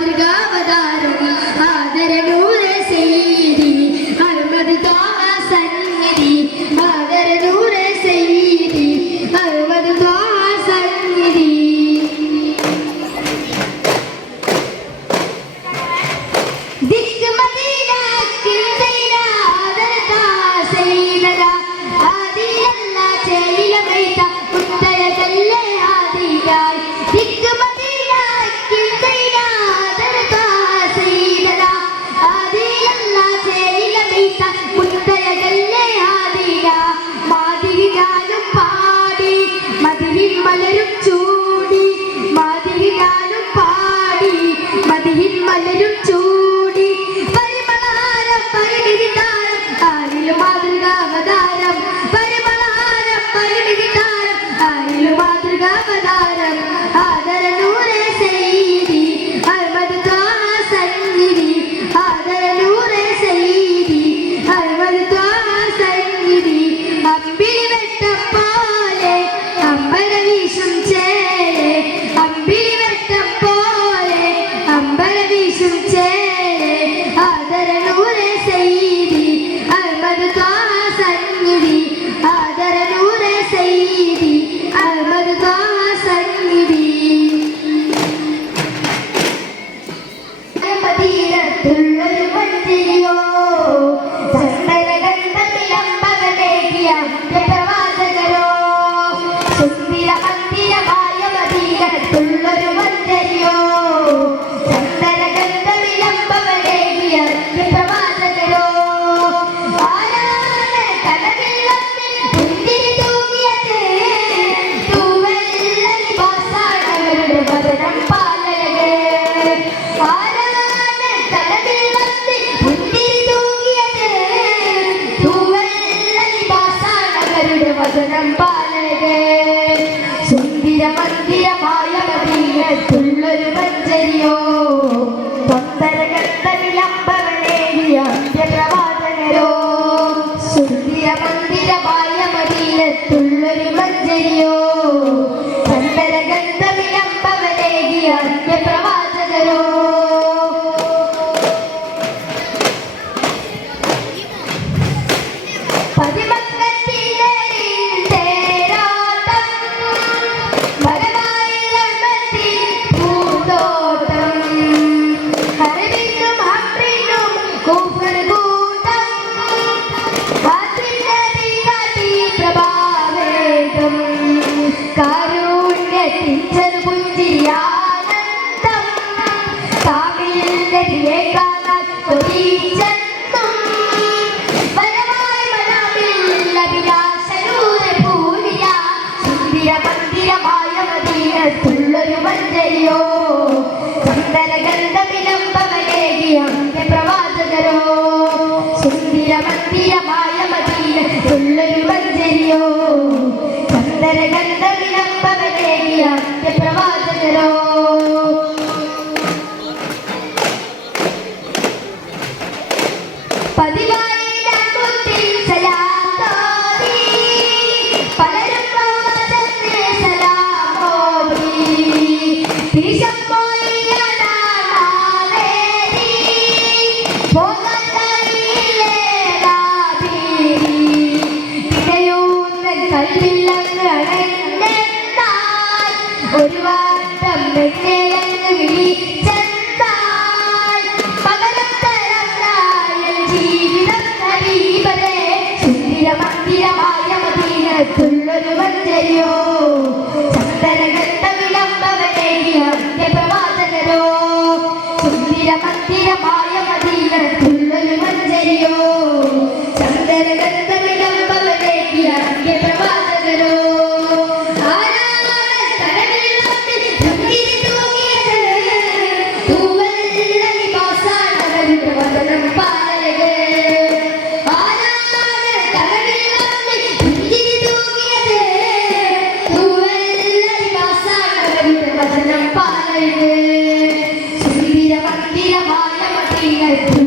ദുർഗാവതാര മറ്റുള്ളൊരു മട്ടിയോ പ്രവാചകരോ സന്തരഗന്ധ വിളംബവലേകി അറിഞ്ഞ പ്രവാചകരോ പുഞ്ചിയാനന്ദം കാവിൽ നദിയെ കാണാൻ കൊതിച്ചൻ പ്രവാചകരോ സുന്ദര മന്ദിര കൽപ്പിള്ളങ്ങളെ ഒരു വാട്ടം ഒരുപാട് Gracias.